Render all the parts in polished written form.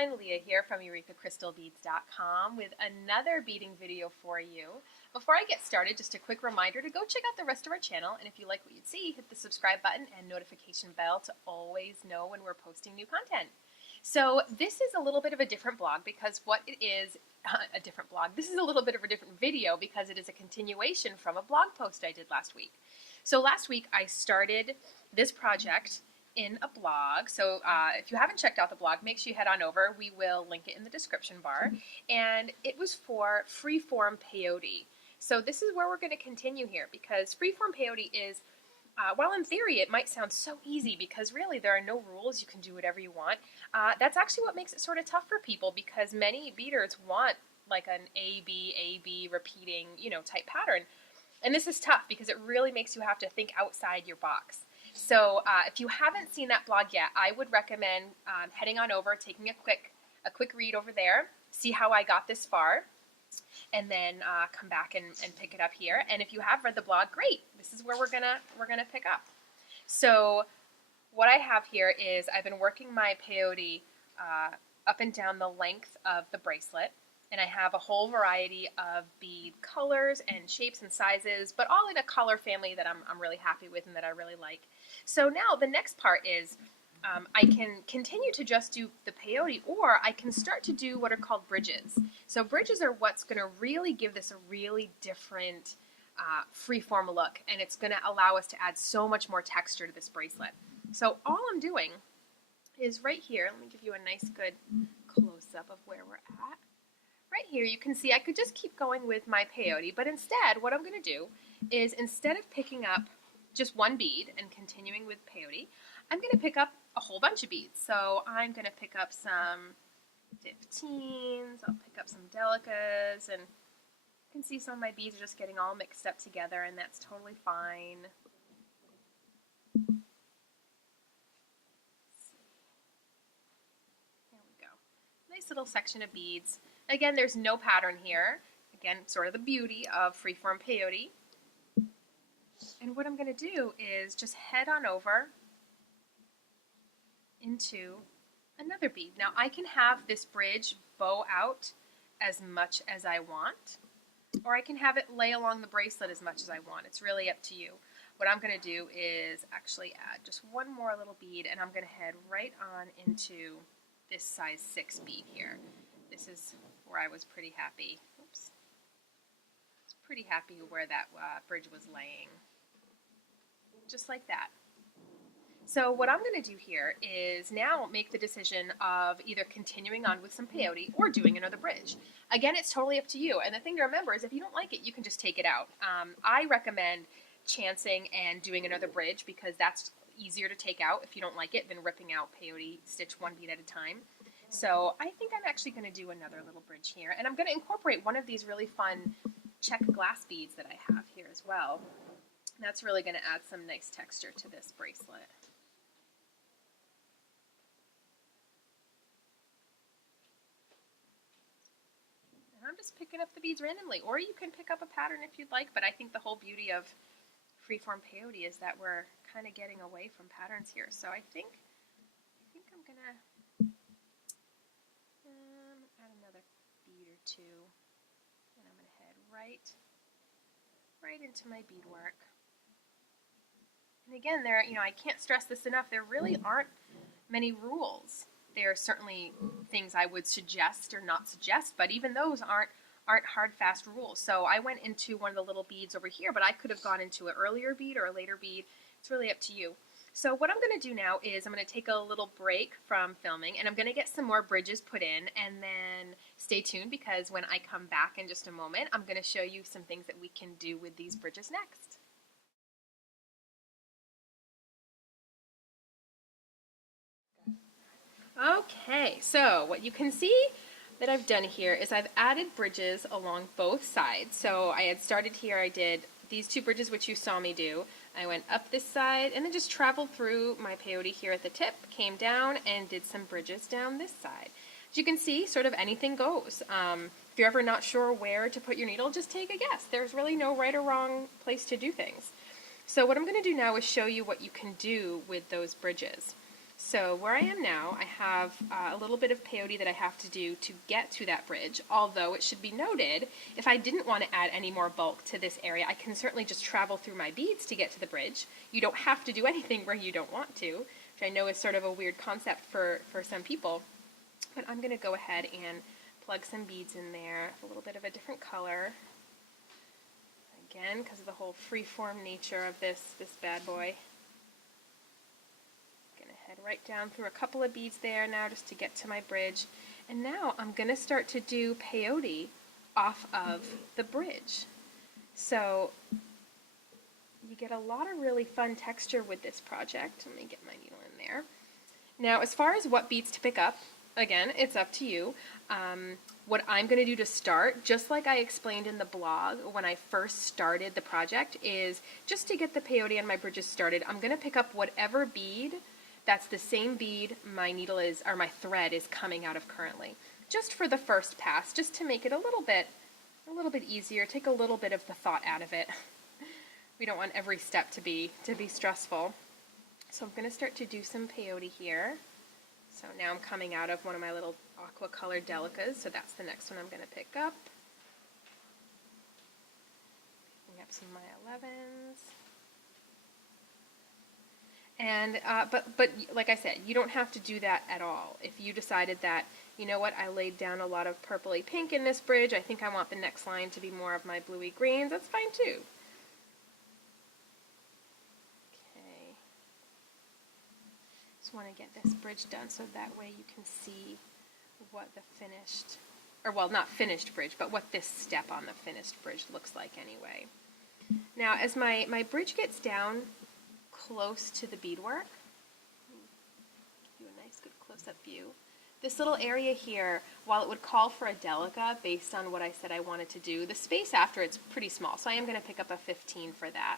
everyone, Leah here from EurekaCrystalBeads.com with another beading video for you. Before I get started, just a quick reminder to go check out the rest of our channel, and if you like what you see, hit the subscribe button and notification bell to always know when we're posting new content. So this is a little bit of a different blog because what it is, this is a little bit of a different video because it is a continuation from a blog post I did last week. So last week I started this project in a blog, so if you haven't checked out the blog, make sure you head on over. We will link it in the description bar, and it was for Freeform Peyote. So this is where we're going to continue here because Freeform Peyote is, while in theory it might sound so easy because really there are no rules, you can do whatever you want, that's actually what makes it sort of tough for people because many beaders want like an A-B repeating, type pattern. And this is tough because it really makes you have to think outside your box. So if you haven't seen that blog yet, I would recommend heading on over, taking a quick read over there, see how I got this far, and then come back and pick it up here. And if you have read the blog, great. This is where we're gonna pick up. So what I have here is I've been working my peyote up and down the length of the bracelet. And I have a whole variety of bead colors and shapes and sizes, but all in a color family that I'm really happy with and that I really like. So now the next part is I can continue to just do the peyote, or I can start to do what are called bridges. So bridges are what's going to really give this a really different freeform look, and it's going to allow us to add so much more texture to this bracelet. So all I'm doing is right here, let me give you a nice good close-up of where we're at. Right here you can see I could just keep going with my peyote, but instead what I'm going to do is instead of picking up just one bead and continuing with peyote, I'm going to pick up a whole bunch of beads. So I'm going to pick up some 15s, I'll pick up some Delicas, and you can see some of my beads are just getting all mixed up together, and that's totally fine. There we go. Nice little section of beads. Again, there's no pattern here. Again, sort of the beauty of Freeform Peyote. And what I'm going to do is just head on over into another bead. Now I can have this bridge bow out as much as I want, or I can have it lay along the bracelet as much as I want. It's really up to you. What I'm going to do is actually add just one more little bead, and I'm going to head right on into this size 6 bead here. This is where I was pretty happy. Oops. I was pretty happy where that bridge was laying. Just like that. So what I'm going to do here is now make the decision of either continuing on with some peyote or doing another bridge. Again, it's totally up to you. And the thing to remember is if you don't like it, you can just take it out. I recommend chancing and doing another bridge because that's easier to take out if you don't like it than ripping out peyote stitch one bead at a time. So I think I'm actually going to do another little bridge here, and I'm going to incorporate one of these really fun check glass beads that I have here as well. That's really going to add some nice texture to this bracelet. And I'm just picking up the beads randomly, or you can pick up a pattern if you'd like, but I think the whole beauty of Freeform Peyote is that we're kind of getting away from patterns here. So I think I'm going to add another bead or two, and I'm going to head right into my beadwork. And again, I can't stress this enough, there really aren't many rules. There are certainly things I would suggest or not suggest, but even those aren't hard, fast rules. So I went into one of the little beads over here, but I could have gone into an earlier bead or a later bead. It's really up to you. So what I'm going to do now is I'm going to take a little break from filming, and I'm going to get some more bridges put in, and then stay tuned because when I come back in just a moment, I'm going to show you some things that we can do with these bridges next. Okay, so what you can see that I've done here is I've added bridges along both sides. So I had started here, I did these 2 bridges which you saw me do. I went up this side and then just traveled through my peyote here at the tip, came down and did some bridges down this side. As you can see, sort of anything goes. If you're ever not sure where to put your needle, just take a guess. There's really no right or wrong place to do things. So what I'm going to do now is show you what you can do with those bridges. So where I am now, I have a little bit of peyote that I have to do to get to that bridge, although it should be noted, if I didn't want to add any more bulk to this area, I can certainly just travel through my beads to get to the bridge. You don't have to do anything where you don't want to, which I know is sort of a weird concept for some people. But I'm going to go ahead and plug some beads in there, a little bit of a different color. Again, because of the whole freeform nature of this bad boy. Head right down through a couple of beads there now just to get to my bridge. And now I'm going to start to do peyote off of the bridge. So you get a lot of really fun texture with this project. Let me get my needle in there. Now as far as what beads to pick up, again, it's up to you. What I'm going to do to start, just like I explained in the blog when I first started the project, is just to get the peyote on my bridges started, I'm going to pick up whatever bead that's the same bead my needle is, or my thread is coming out of currently. Just for the first pass, just to make it a little bit easier, take a little bit of the thought out of it. We don't want every step to be stressful. So I'm going to start to do some peyote here. So now I'm coming out of one of my little aqua colored Delicas, so that's the next one I'm going to pick up. Picking up some of my 11s. And, but like I said, you don't have to do that at all. If you decided that, you know what, I laid down a lot of purpley pink in this bridge, I think I want the next line to be more of my bluey greens, that's fine too. Okay. Just want to get this bridge done so that way you can see what the finished, or well, not finished bridge, but what this step on the finished bridge looks like anyway. Now, as my bridge gets down close to the beadwork, give you a nice good close-up view. This little area here, while it would call for a Delica based on what I said I wanted to do, the space after it's pretty small, so I am going to pick up a 15 for that.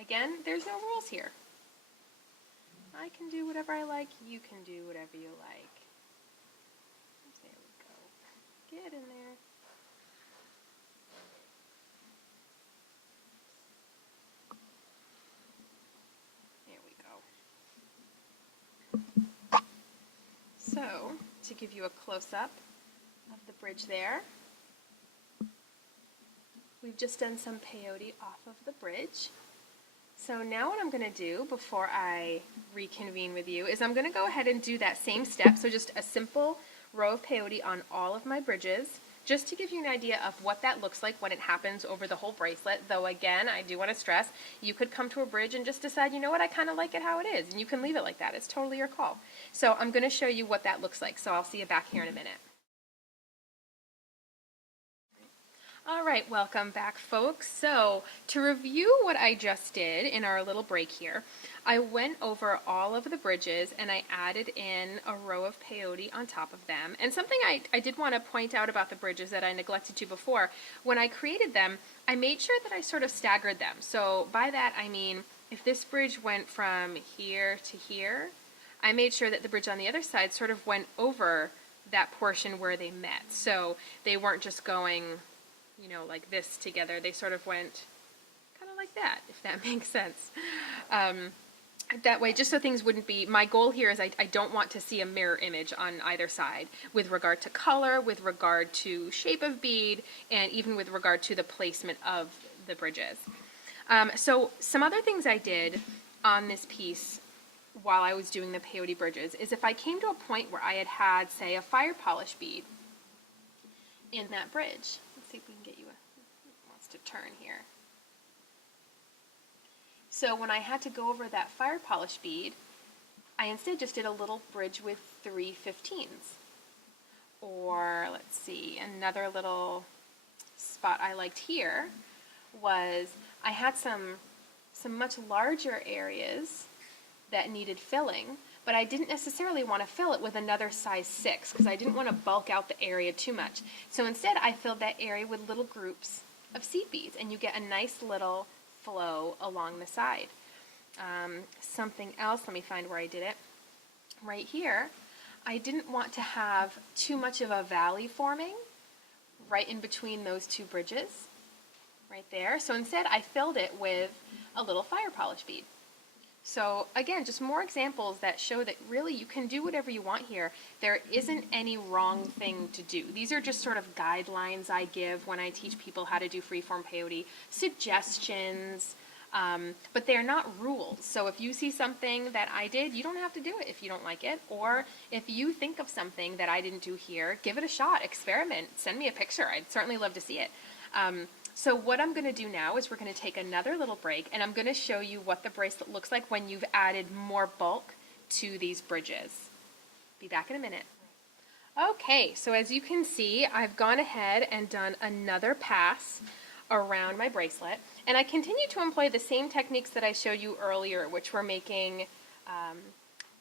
Again, there's no rules here. I can do whatever I like, you can do whatever you like. There we go. Get in there. So, to give you a close-up of the bridge there, we've just done some peyote off of the bridge. So now what I'm going to do before I reconvene with you is I'm going to go ahead and do that same step, so just a simple row of peyote on all of my bridges, just to give you an idea of what that looks like when it happens over the whole bracelet. Though again, I do want to stress, you could come to a bridge and just decide, you know what, I kind of like it how it is, and you can leave it like that. It's totally your call. So I'm going to show you what that looks like, so I'll see you back here in a minute. All right, welcome back, folks. So to review what I just did in our little break here, I went over all of the bridges and I added in a row of peyote on top of them. And something I did want to point out about the bridges that I neglected to before, when I created them, I made sure that I sort of staggered them. So by that I mean, if this bridge went from here to here, I made sure that the bridge on the other side sort of went over that portion where they met. So they weren't just going, you know, like this together. They sort of went kind of like that, if that makes sense. That way, just so things wouldn't be, my goal here is I don't want to see a mirror image on either side with regard to color, with regard to shape of bead, and even with regard to the placement of the bridges. So some other things I did on this piece while I was doing the peyote bridges is if I came to a point where I had, say, a fire polish bead in that bridge. Let's see if we can get you it wants to turn here. So when I had to go over that fire polish bead, I instead just did a little bridge with 3 15s. Or let's see, another little spot I liked here was I had some much larger areas that needed filling, but I didn't necessarily want to fill it with another size 6 because I didn't want to bulk out the area too much. So instead I filled that area with little groups of seed beads, and you get a nice little flow along the side. Something else, let me find where I did it. Right here, I didn't want to have too much of a valley forming right in between those two bridges, right there. So instead I filled it with a little fire polish bead. So again, just more examples that show that really you can do whatever you want here. There isn't any wrong thing to do. These are just sort of guidelines I give when I teach people how to do freeform peyote, suggestions, but they're not rules. So if you see something that I did, you don't have to do it if you don't like it. Or if you think of something that I didn't do here, give it a shot, experiment, send me a picture. I'd certainly love to see it. So what I'm going to do now is we're going to take another little break, and I'm going to show you what the bracelet looks like when you've added more bulk to these bridges. Be back in a minute. Okay, so as you can see, I've gone ahead and done another pass around my bracelet, and I continue to employ the same techniques that I showed you earlier, which were making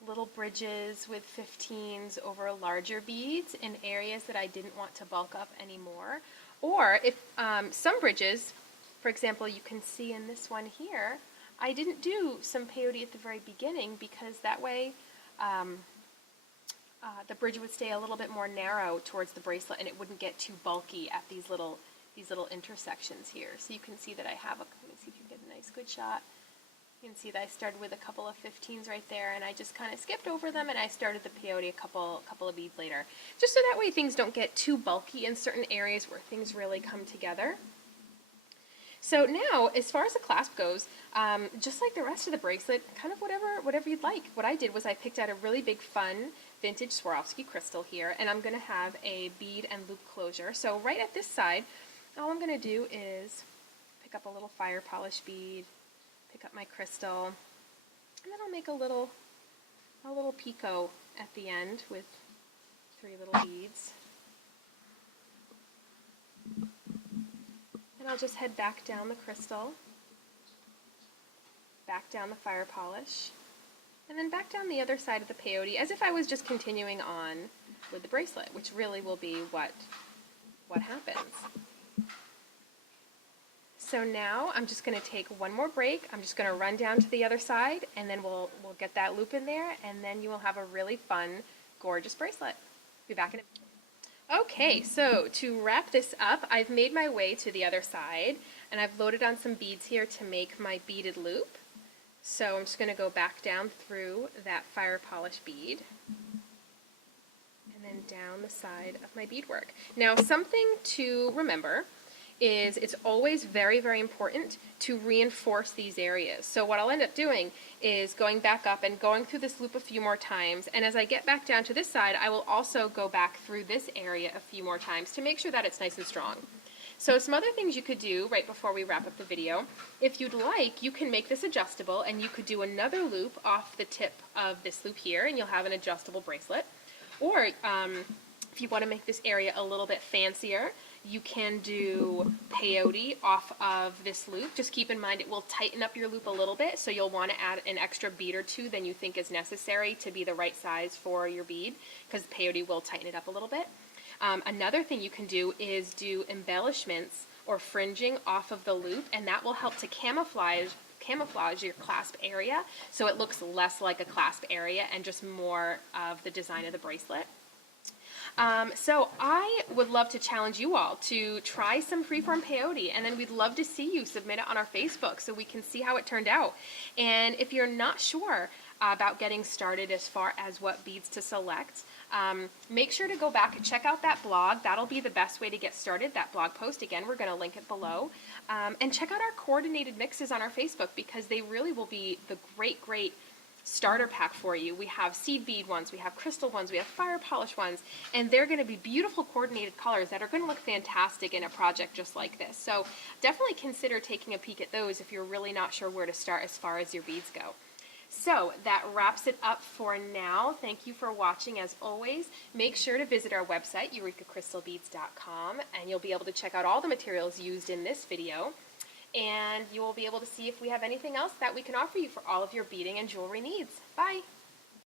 little bridges with 15s over larger beads in areas that I didn't want to bulk up anymore. Or if some bridges, for example, you can see in this one here, I didn't do some peyote at the very beginning because that way the bridge would stay a little bit more narrow towards the bracelet and it wouldn't get too bulky at these little intersections here. So you can see that I have let me see if you can get a nice good shot. You can see that I started with a couple of 15s right there, and I just kind of skipped over them, and I started the peyote a couple of beads later. Just so that way things don't get too bulky in certain areas where things really come together. So now, as far as the clasp goes, just like the rest of the bracelet, kind of whatever you'd like. What I did was I picked out a really big, fun, vintage Swarovski crystal here, and I'm going to have a bead and loop closure. So right at this side, all I'm going to do is pick up a little fire polish bead, pick up my crystal, and then I'll make a little picot at the end with 3 little beads. And I'll just head back down the crystal, back down the fire polish, and then back down the other side of the peyote as if I was just continuing on with the bracelet, which really will be what happens. So now I'm just going to take one more break. I'm just going to run down to the other side, and then we'll get that loop in there, and then you will have a really fun, gorgeous bracelet. Be back in a minute. Okay, so to wrap this up, I've made my way to the other side, and I've loaded on some beads here to make my beaded loop. So I'm just going to go back down through that fire polish bead, and then down the side of my beadwork. Now, something to remember is it's always very, very important to reinforce these areas. So what I'll end up doing is going back up and going through this loop a few more times, and as I get back down to this side, I will also go back through this area a few more times to make sure that it's nice and strong. So some other things you could do right before we wrap up the video, if you'd like, you can make this adjustable, and you could do another loop off the tip of this loop here, and you'll have an adjustable bracelet. Or if you want to make this area a little bit fancier, you can do peyote off of this loop. Just keep in mind it will tighten up your loop a little bit, so you'll want to add an extra bead or two than you think is necessary to be the right size for your bead, because peyote will tighten it up a little bit. Another thing you can do is do embellishments or fringing off of the loop, and that will help to camouflage your clasp area so it looks less like a clasp area and just more of the design of the bracelet. So I would love to challenge you all to try some freeform peyote, and then we'd love to see you submit it on our Facebook so we can see how it turned out. And if you're not sure about getting started as far as what beads to select, make sure to go back and check out that blog. That'll be the best way to get started, that blog post. Again, we're going to link it below. And check out our coordinated mixes on our Facebook, because they really will be the great starter pack for you. We have seed bead ones, we have crystal ones, we have fire polish ones, and they're going to be beautiful coordinated colors that are going to look fantastic in a project just like this. So definitely consider taking a peek at those if you're really not sure where to start as far as your beads go. So that wraps it up for now. Thank you for watching. As always, make sure to visit our website, eurekacrystalbeads.com, and you'll be able to check out all the materials used in this video. And you will be able to see if we have anything else that we can offer you for all of your beading and jewelry needs. Bye!